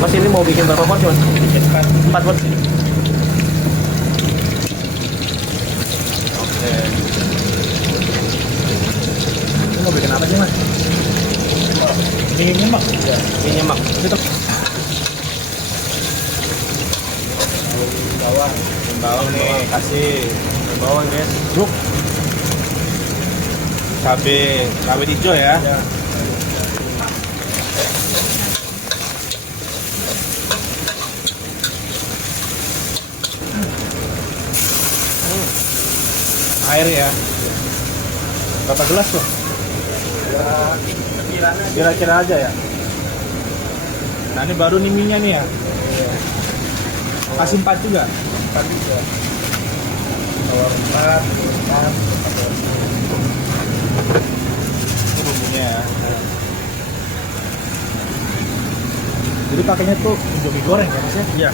Mas ini mau bikin berapa porsi mas? 4 porsi. Oke. Ini mau bikin apa sih mas? Mie nyemak. Mie nyemak. Itu Bawang. bawang nih, kasih bawang guys. Bruk. Cabai hijau ya. Ya. Air ya. Berapa gelas tuh? Kira-kira aja ya. Nah ini baru nih mie-nya nih ya. Kasih 4 juga. 4 juga. Telur 4, Ini bumbunya ya. Jadi pakainya tuh Indomie goreng ya mas ya? Iya.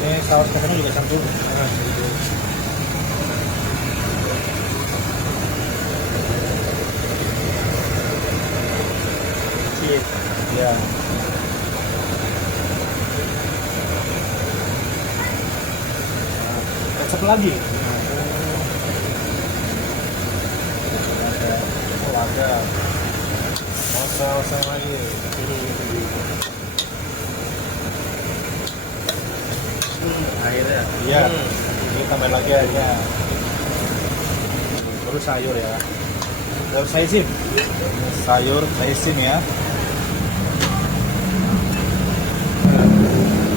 Ini saus kacangnya juga campur. Ya. Kecap lagi. Ada. Saus lagi. Airnya. Iya. Ini tambahin lagi airnya. Terus sayur ya. Sayur saisin. Sayur saisin ya.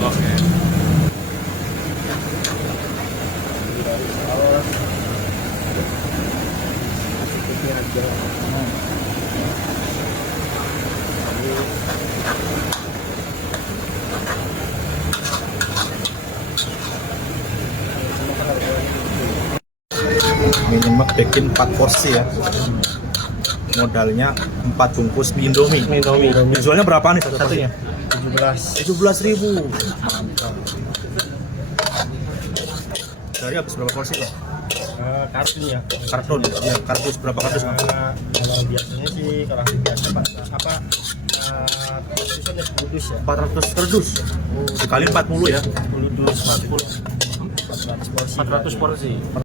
Oke. Dari saus. Sedikit aja. Mie nyemek bikin 4 porsi ya. Modalnya 4 bungkus mie Indomie. Dijualnya berapa nih satunya? 17.000. Mantap. Dari habis berapa porsi tuh? Kartun ya. Karton. Ya, kardus berapa kardus? Bang? Kalau biasanya sih kalau hari biasa apa kardusnya 10 dus ya. 400 kardus. Dikali 40 ya. 10 dus 40. 400 porsi. 400 porsi.